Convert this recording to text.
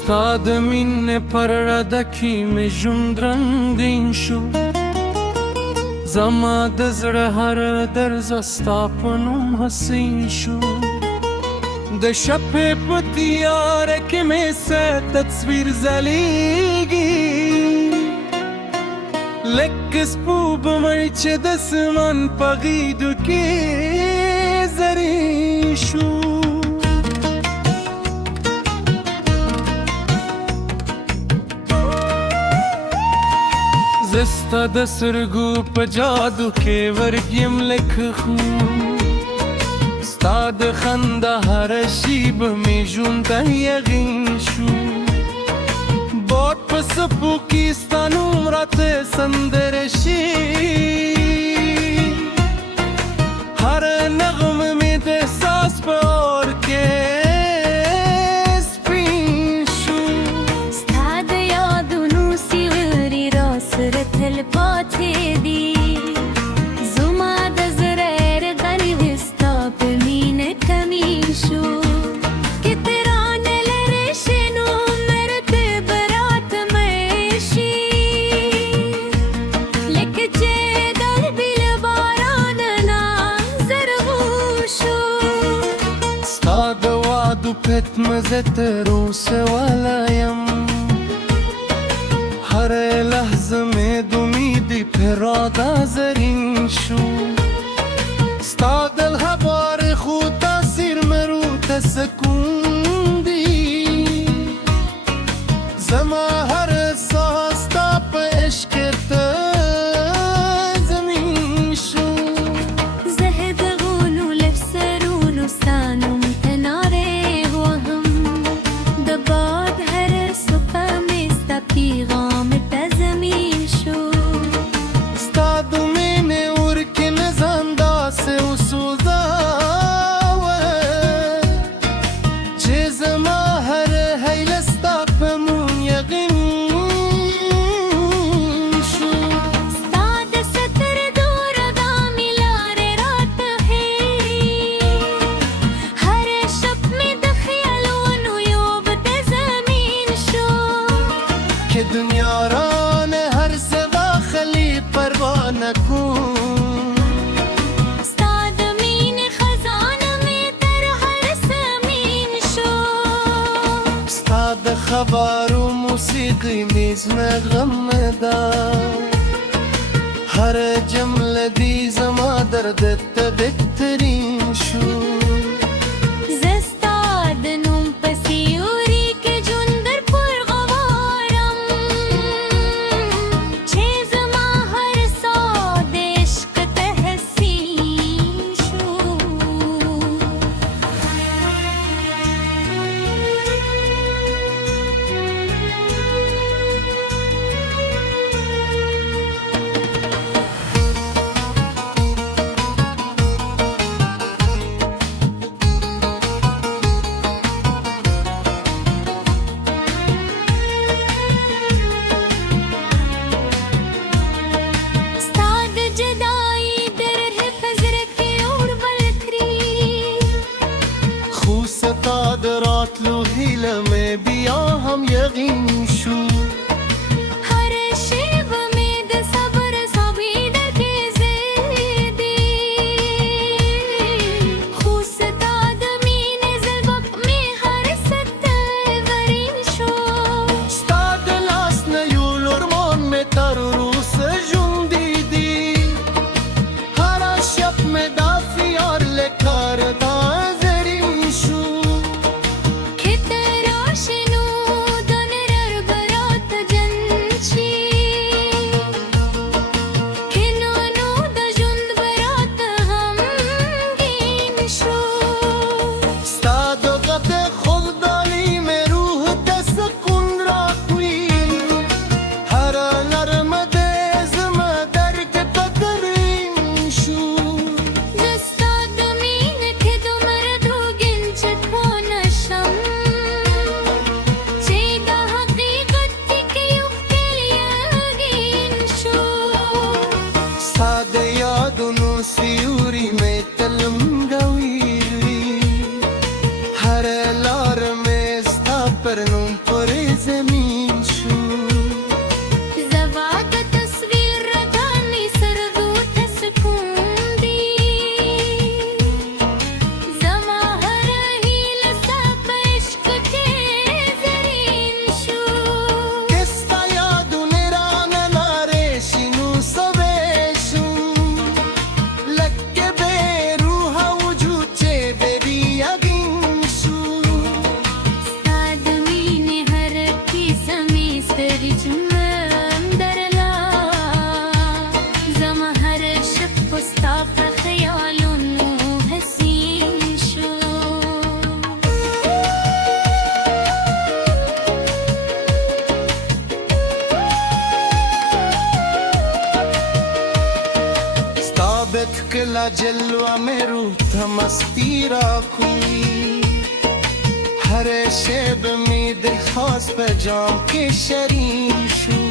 ستا د مینې پرده کې مې ژوند رنګین شو زما د زړه هر درز ستا په نوم حسین شو د شپې په تیاره کې مې څه تصویر ځلیږي لکه سپوږمۍ چې د اسمان په غیږو کې زرین شو زستا د سترګو په جادو کې ورګیم لکه خو ستا د خندا هره شیبه مې ژوند ته یقین شو باد په څپو کې ستا نوم راته سندره شي هره نغمه مې د احساس په اور کې تل پاتې دي زما د زړه ارغن ستا په مینه کمی شو که ترانه لرې شي نو مرته برات مې شي لکه چې قلبي له باران نه زرغو شو ستا د وعدو پت مزه تر اوسه ولایم هر لحظه میں دومیدی پرادا زرین شو ستا دل هبار خود تاثیر مرو تسکون دی زما هر احساس تا په عشق ته زمین شو زه د غولو لفسرونو ستانم تناره وهم د باد هر صبح میں ستا پیغام دنیا ران هر سوا خلی پروا نکن ستا د مینې خزانه مې تر هر زمین شو ستا د خبرو موسیقي مې نغم ده هر جمله دی زما درد ته بهترین شو ستا د راتلو هیله مې بیا هم یقین شو هر شیبه مې د صبر صبي درکې زیدي خو ستا د مینې زلبک مې هر ست ورین شو ستا د لاس نه یو لورمان مې تر روسه ژوندی دي هره شب مې دا فیار لکار دا زرین شو ثابت کلا جلوه میں روح تا مستی را کوی هر شب می دل خواست به جام که شرین شو